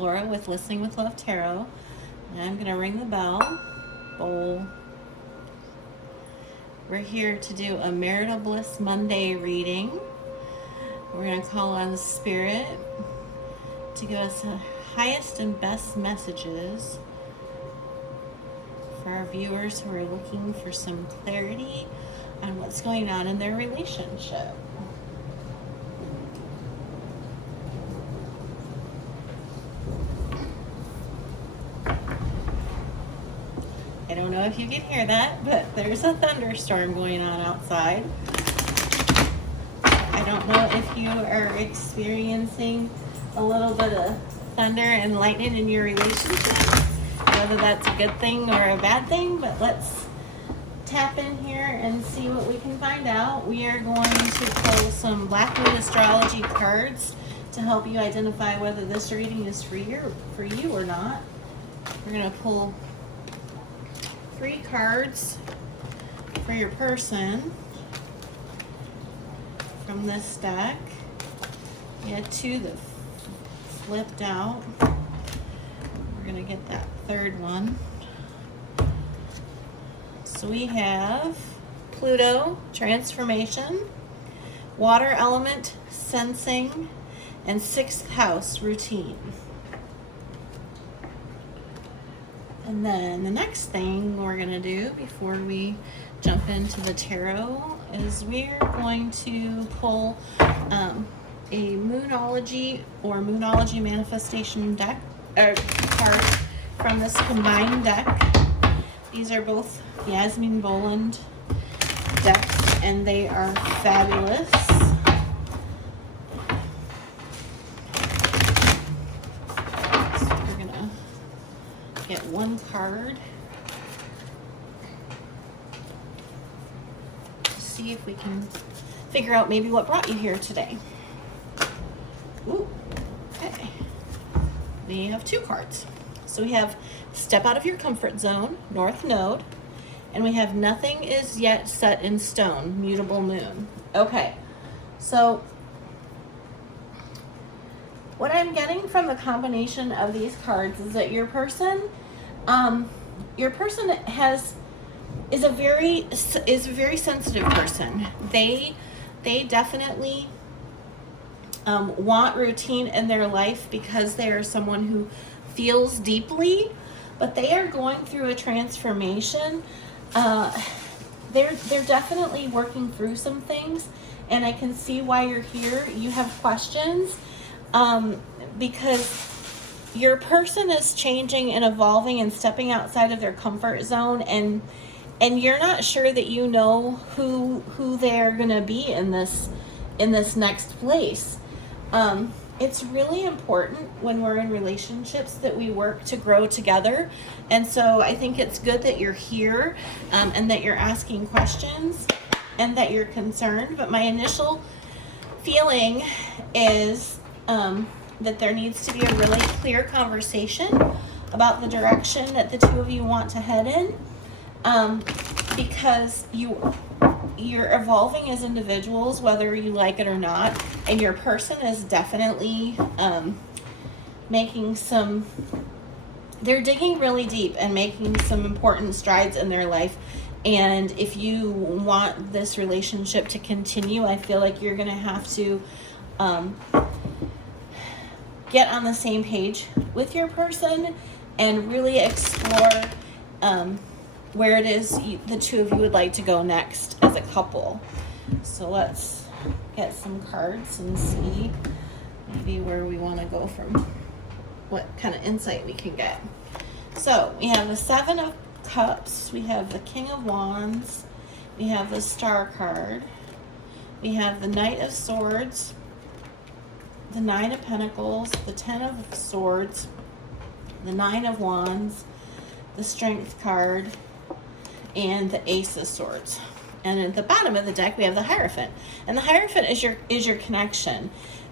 Laura with Listening with Love Tarot. And I'm going to ring the bell. Bowl. We're here to do a Marital Bliss Monday reading. We're going to call on the Spirit to give us the highest and best messages for our viewers who are looking for some clarity on what's going on in their relationship. I don't know if you can hear that, but there's a thunderstorm going on outside. I don't know if you are experiencing a little bit of thunder and lightning in your relationship, whether that's a good thing or a bad thing, but let's tap in here and see what we can find out. We are going to pull some Black Moon Astrology cards to help you identify whether this reading is for you or not. We're going to pull 3 cards for your person from this deck. We had 2 that flipped out. We're going to get that 3rd one. So we have Pluto, transformation, water element, sensing, and 6th house, routine. And then the next thing we're going to do before we jump into the tarot is we're going to pull a Moonology or Moonology manifestation deck card from this combined deck. These are both Yasmin Boland decks, and they are fabulous. So we're gonna get 1 card to see if we can figure out maybe what brought you here today. Ooh, okay. We have 2 cards. So we have Step Out of Your Comfort Zone, North Node, and we have Nothing Is Yet Set in Stone, Mutable Moon. Okay, so what I'm getting from the combination of these cards is that your person is a very sensitive person. They definitely want routine in their life because they are someone who feels deeply, but they are going through a transformation. They're definitely working through some things, and I can see why you're here. You have questions because your person is changing and evolving and stepping outside of their comfort zone, and you're not sure that you know who they're gonna be in this next place. It's really important when we're in relationships that we work to grow together. And so I think it's good that you're here and that you're asking questions and that you're concerned. But my initial feeling is that there needs to be a really clear conversation about the direction that the 2 of you want to head in, because you're evolving as individuals, whether you like it or not, and your person is definitely they're digging really deep and making some important strides in their life. And if you want this relationship to continue, I feel like you're going to have to get on the same page with your person and really explore where it is the 2 of you would like to go next as a couple. So let's get some cards and see maybe where we want to go from, what kind of insight we can get. So we have the 7 of Cups, we have the King of Wands, we have the Star card, we have the Knight of Swords, the 9 of Pentacles, the 10 of Swords, the 9 of Wands, the Strength card, and the Ace of Swords. And at the bottom of the deck we have the Hierophant, and the Hierophant is your connection.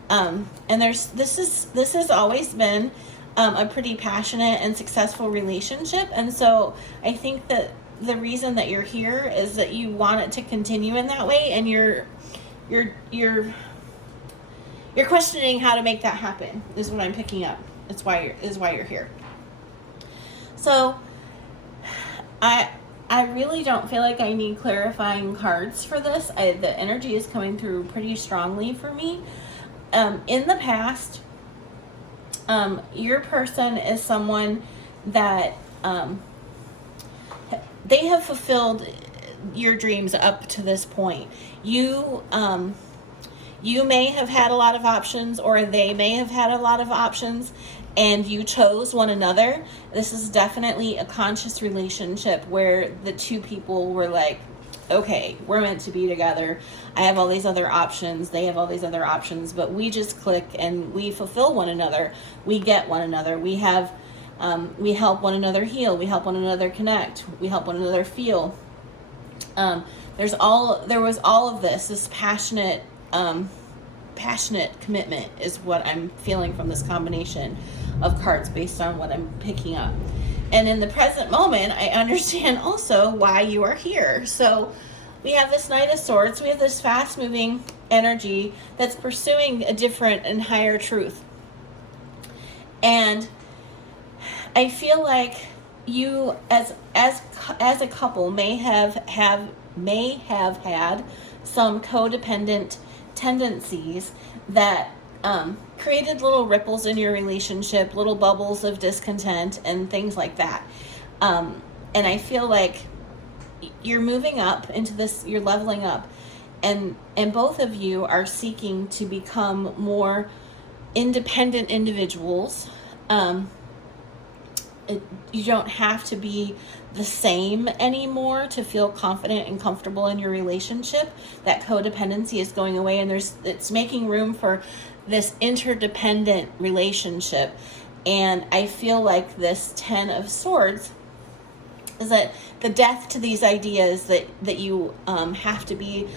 And this has always been a pretty passionate and successful relationship, and so I think that the reason that you're here is that you want it to continue in that way, and you're questioning how to make that happen is what I'm picking up. It's why you're here. So I really don't feel like I need clarifying cards for this. The energy is coming through pretty strongly for me. In the past, your person is someone that they have fulfilled your dreams up to this point. You may have had a lot of options, or they may have had a lot of options, and you chose one another. This is definitely a conscious relationship where the two people were like, okay, we're meant to be together. I have all these other options. They have all these other options, but we just click and we fulfill one another. We get one another. We have, we help one another heal. We help one another connect. We help one another feel. There was all of this passionate commitment is what I'm feeling from this combination of cards based on what I'm picking up. And in the present moment, I understand also why you are here. So we have this Knight of Swords. We have this fast-moving energy that's pursuing a different and higher truth. And I feel like you, as a couple, may have had some codependent tendencies that created little ripples in your relationship, little bubbles of discontent and things like that. And I feel like you're moving up into this, you're leveling up, and both of you are seeking to become more independent individuals. You don't have to be the same anymore to feel confident and comfortable in your relationship. That codependency is going away, and it's making room for this interdependent relationship. And I feel like this 10 of Swords is that the death to these ideas that you have to be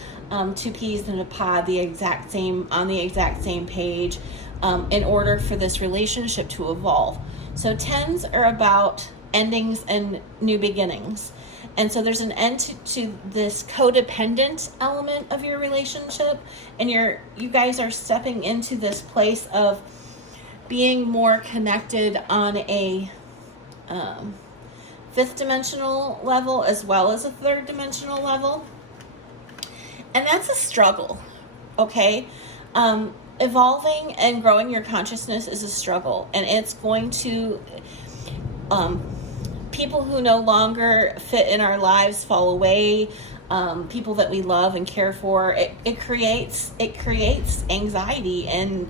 two peas in a pod, on the exact same page, in order for this relationship to evolve. So 10s are about endings and new beginnings. And so there's an end to this codependent element of your relationship, and you guys are stepping into this place of being more connected on a fifth dimensional level as well as a third dimensional level. And that's a struggle, okay? Evolving and growing your consciousness is a struggle, and it's going to, people who no longer fit in our lives fall away, people that we love and care for, it creates anxiety, and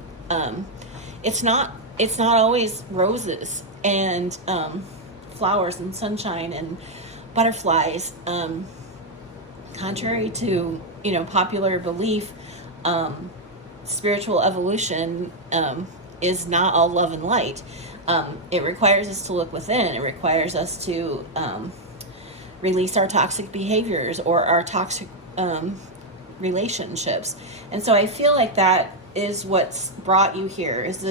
it's not always roses and flowers and sunshine and butterflies. Contrary to popular belief, spiritual evolution is not all love and light. It requires us to look within. It requires us to release our toxic behaviors or our toxic relationships. And so I feel like that is what's brought you here, is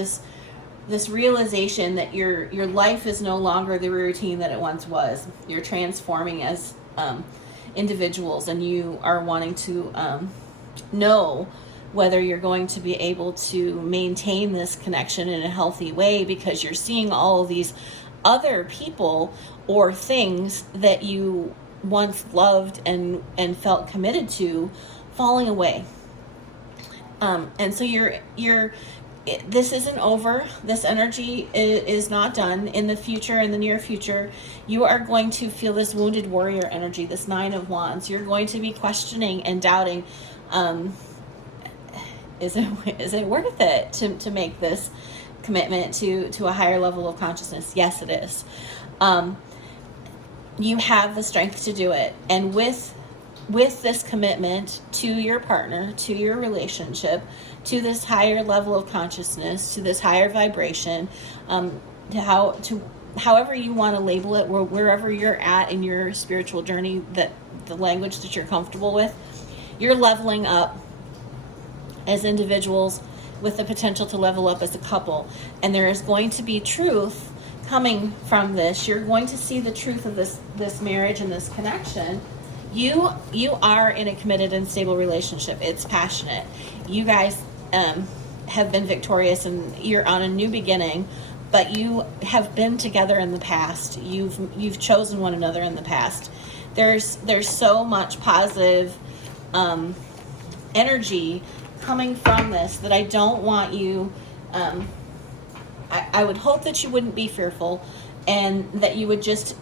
this realization that your life is no longer the routine that it once was. You're transforming as individuals, and you are wanting to know whether you're going to be able to maintain this connection in a healthy way, because you're seeing all of these other people or things that you once loved and felt committed to falling away. And so this isn't over. This energy is not done. In the future, in the near future, you are going to feel this wounded warrior energy, this 9 of Wands. You're going to be questioning and doubting, is it worth it to make this commitment to a higher level of consciousness? Yes, it is. You have the strength to do it. And with this commitment to your partner, to your relationship, to this higher level of consciousness, to this higher vibration, however you want to label it, wherever you're at in your spiritual journey, that the language that you're comfortable with, you're leveling up as individuals with the potential to level up as a couple. And there is going to be truth coming from this. You're going to see the truth of this marriage and this connection. You are in a committed and stable relationship. It's passionate. You guys have been victorious, and you're on a new beginning but you have been together in the past. You've chosen one another in the past. There's so much positive energy coming from this that I don't want you. I would hope that you wouldn't be fearful, and that you would just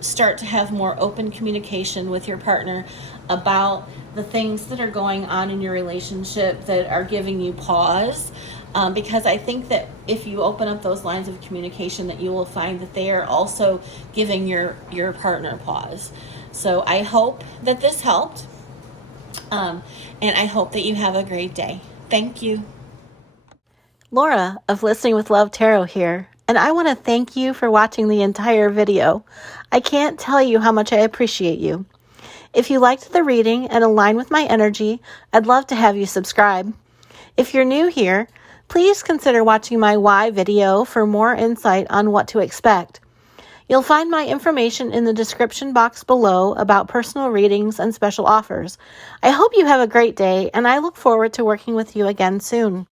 start to have more open communication with your partner about the things that are going on in your relationship that are giving you pause. Because I think that if you open up those lines of communication, that you will find that they are also giving your partner pause. So I hope that this helped. And I hope that you have a great day. Thank you. Laura of Listening with Love Tarot here, and I want to thank you for watching the entire video. I can't tell you how much I appreciate you. If you liked the reading and align with my energy, I'd love to have you subscribe. If you're new here, please consider watching my why video for more insight on what to expect. You'll find my information in the description box below about personal readings and special offers. I hope you have a great day, and I look forward to working with you again soon.